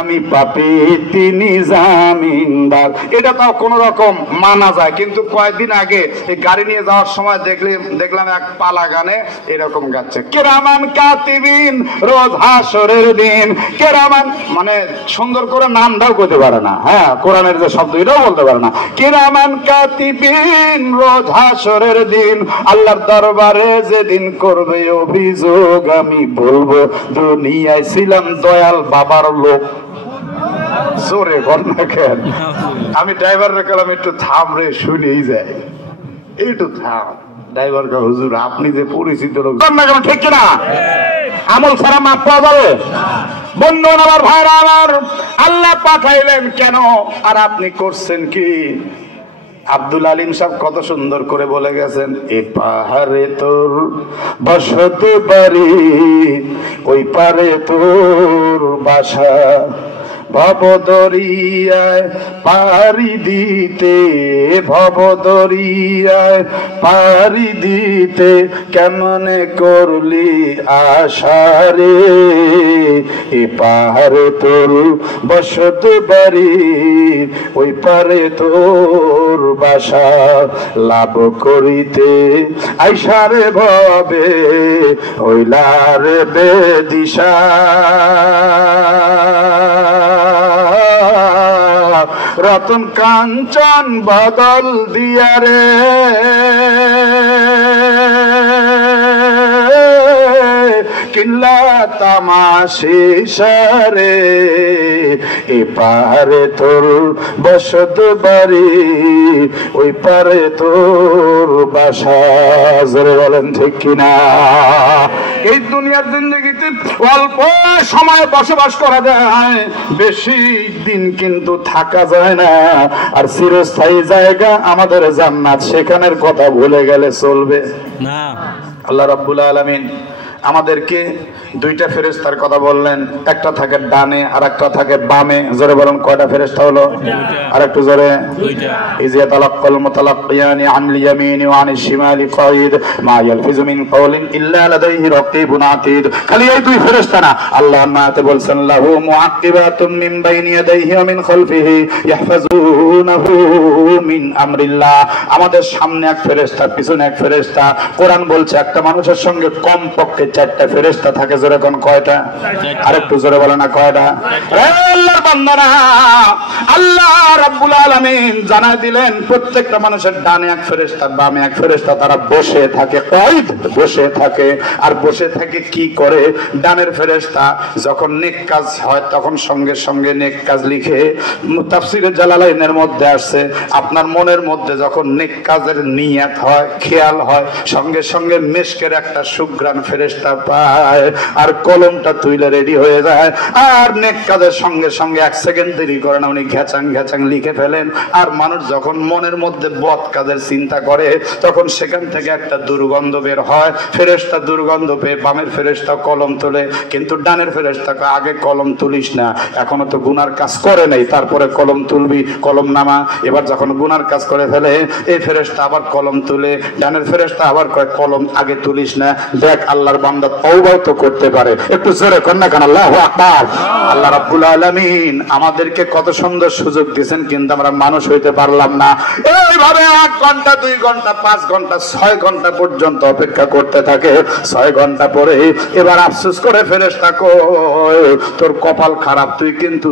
আমি পাপী তিনি জামিনদার। এটা তো কোন রকম মানা যায়, কিন্তু কয়েকদিন আগে এই গাড়ি নিয়ে যাওয়ার সময় দেখলাম এক পালা গানে এরকম গাচ্ছে, কেরামান কাতিবিন রোজ হাসরের দিন। কেরামান মানে সুন্দর করে নামটাও করতে পারে না, হ্যাঁ কোরআনের যে শব্দ এটাও বলতে পারে না। কেরামান কাতিবিন রোজ হাসরের দিন, আল্লাহর দরবারে যেদিন করবে অভিযোগ, আমি বলবো দুনিয়ায় ছিলাম দয়াল বাবার লোক। জোরে ঘটনা কেন? আমি ড্রাইভারের কালাম একটু থাম রে, শুনেই যায়, একটু থাম। ড্রাইভার কা হুজুর আপনি যে পরিচিত লোক, ঠিক কিনা? আমল ছাড়া মাপ পাওয়া যাবে? বন্ধু আমার ভাইরা আমার, আল্লাহ পাঠাইলেন কেন আর আপনি করছেন কি? আব্দুল আলিম সাহেব কত সুন্দর করে বলে গেছেন, এ পাহাড়ে তোর বসতে পারি, ওই পারে তোর বাসা, ভবদরিয়ায় পারি দিতে, ভবদরিয়ায় পারি দিতে, কেমনে করলি আশারে, এ পাহাড়ে তোর বসতে পারি, ওই পারে তোর বাসা, লাভ করিতে আইসারে ভবে হইলারে বেদিশা, রতন কাঞ্চন বদল দিয়া রে, কিল্লা তামাশিসারে, এ পারে তোর বসত বাড়ি, ওই পারে তোর বাসা। জোরে বলেন ঠিক কিনা? এই দুনিয়ার জিন্দগিতে অল্প সময় বসবাস করা যায়, বেশি দিন কিন্তু থাকা যায় না। আর চিরস্থায়ী জায়গা আমাদের জান্নাত, সেখানের কথা ভুলে গেলে চলবে না। আল্লাহ রাব্বুল আলামিন আমাদেরকে দুইটা ফেরেশতার কথা বললেন, একটা থাকে ডানে আর একটা থাকে বামে। জোরে বলুন কয়টা ফেরেশতা হলো? আর একটু জোরে। দুইটা। ইযা তালাক্কাল মুতালাক্কিয়ানি আনিল ইয়ামিনি ওয়া আনিশ শিমালি কাঈদ মা ইয়ালফিজু মিন কাওলিন ইল্লা লাদাইহি রাকীবুন আতীদ। খালি এই দুই ফেরেশতা না, আল্লাহ নাতে বলছেন লাহু মুআক্কিবাতুম মিন বাইনি ইয়াদাইহি ওয়া মিন খালফিহি ইয়াহফাজুনাহু মিন আমরিল্লাহ। আমাদের সামনে এক ফেরেশতা, পিছনে এক ফেরেশতা। কোরআন বলছে একটা মানুষের সঙ্গে কমপক্ষে চারটা ফেরেশতা থাকে। জোরে কোন কয়টা? আরেকটু জোরে বলো না কয়টা? আল্লাহর বান্দারা, আল্লাহ রাব্বুল আলামিন জানাই দিলেন প্রত্যেকটা মানুষের ডানে এক ফেরেশতা, বামে এক ফেরেশতা, তারা বসে থাকে, কয়েদ বসে থাকে। আর বসে থাকে কি করে? ডানের ফেরেশতা যখন নেক কাজ হয় তখন সঙ্গে সঙ্গে নেক কাজ লিখে। তাফসীরে জালালাইনের মধ্যে আসছে, আপনার মনের মধ্যে যখন নেক কাজের নিয়ত হয়, খেয়াল হয়, সঙ্গে সঙ্গে মেশকের একটা সুঘ্রাণ ফেরেশতা পায়, আর কলমটা তুইলে রেডি হয়ে যায়। আর নেক কাজের সঙ্গে সঙ্গে এক সেকেন্ড দেরি করে না, উনি ঘ্যাচাং ঘ্যাচাং লিখে ফেলেন। আর মানুষ যখন মনের মধ্যে বদ কাজের চিন্তা করে তখন সেখান থেকে একটা দুর্গন্ধ বের হয়। ফেরেশতা দুর্গন্ধ পেয়ে বামের ফেরেশতা কলম তোলে, কিন্তু ডানের ফেরেশতাকে আগে কলম তুলিস না, এখনো তো গুনার কাজ করে নাই, তারপরে কলম তুলবি, কলম নামা। এবার যখন গুনার কাজ করে ফেলে এই ফেরেশতা আবার কলম তুলে, ডানের ফেরেশতা আবার কয় কলম আগে তুলিস না। দেখ আল্লাহর বান্দা তওবাও তো করতে পারে। একটু জোরে কর না কেন? আল্লাহু আকবার। আল্লাহ রাব্বুল আলামিন আমাদেরকে কত সুন্দর সুযোগ দিয়েছেন, কিন্তু আমরা মানুষ হইতে পারলাম না। এইভাবে 1 ঘন্টা 2 ঘন্টা 5 ঘন্টা 6 ঘন্টা পর্যন্ত অপেক্ষা করতে থাকে। 6 ঘন্টা পরে এবার আফসোস করে ফেরেশতা কয় তোর কপাল খারাপ, তুই কিন্তু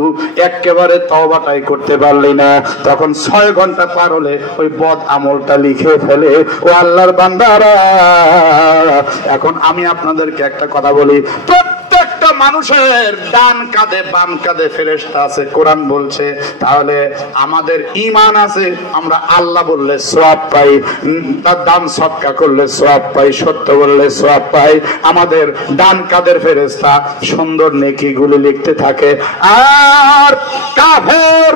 একেবারে তওবাটাই করতে পারলি না। তখন 6 ঘন্টা পার হলে ওই বদ আমলটা লিখে ফেলে। ও আল্লাহর বান্দারা, এখন আমি আপনাদেরকে একটা কথা বলি, প্রত্যেকটা মানুষের ডান কাঁধে বাম কাঁধে ফেরেশতা আছে। কোরআন বলছে তাহলে আমাদের ঈমান আছে, আমরা আল্লাহ বললে সওয়াব পাই, তার দান সদকা করলে সওয়াব পাই, সত্য বললে সওয়াব পাই। আমাদের ডান কাঁধের ফেরেশতা সুন্দর নেকিগুলো লিখতে থাকে। আর কাফের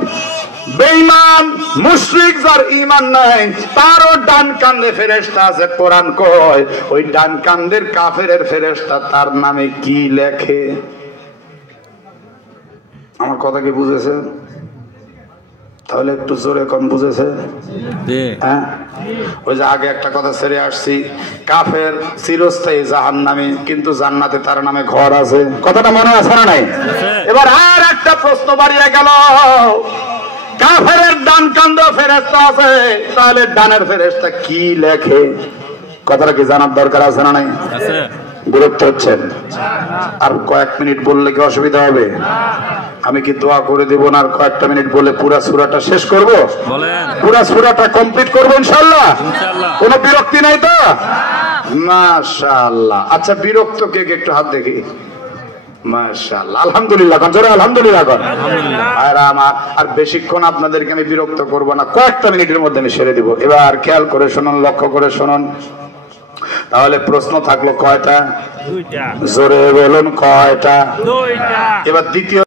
বেঈমান মুশরিক যার ঈমান নাই তারও ডান কাঁধে ফেরেশতা আছে। কোরআন কয় ওই ডান কাঁধের কাফেরের ফেরেশতা তার নামে কি লেখে? আমার কথা কি বুঝেছে? তাহলে একটু জোরে কম বুঝেছে? হ্যাঁ, ওই যে আগে একটা কথা ছেড়ে আসছি, কাফের চিরস্থায়ী জাহান্নামী, কিন্তু জান্নাতে তার নামে ঘর আছে। কথাটা মনে আছে না নাই? এবার প্রশ্ন বাড়িয়ে গেল, কাফেরের ডান কান্দে ফেরেশতা আছে, তাহলে ডানের ফেরেশতা কি লেখে? কথাটা কি জানার দরকার আছে না নাই? বিরক্ত হচ্ছেন? আর কয়েক মিনিট বললে কি অসুবিধা হবে? আমি কি দোয়া করে দেব না আর কয়েকটা মিনিট বলে পুরা সূরাটা শেষ করব? পুরা সূরাটা কমপ্লিট করব ইনশাআল্লাহ। কোনো বিরক্তি নাই তো? মাশাআল্লাহ। আচ্ছা, বিরক্ত কে কে একটু হাত দেখি। মাশাআল্লাহ, আলহামদুলিল্লাহ। জোরে আলহামদুলিল্লাহ কর। আর আমার আর বেশিক্ষণ আপনাদেরকে আমি বিরক্ত করব না, কয়েকটা মিনিটের মধ্যে আমি সেরে দিব। এবার খেয়াল করে শুনুন, লক্ষ্য করে শুনুন। তাহলে প্রশ্ন থাকলো কয়টা? জোরে বলুন, কয়টা? এবার দ্বিতীয়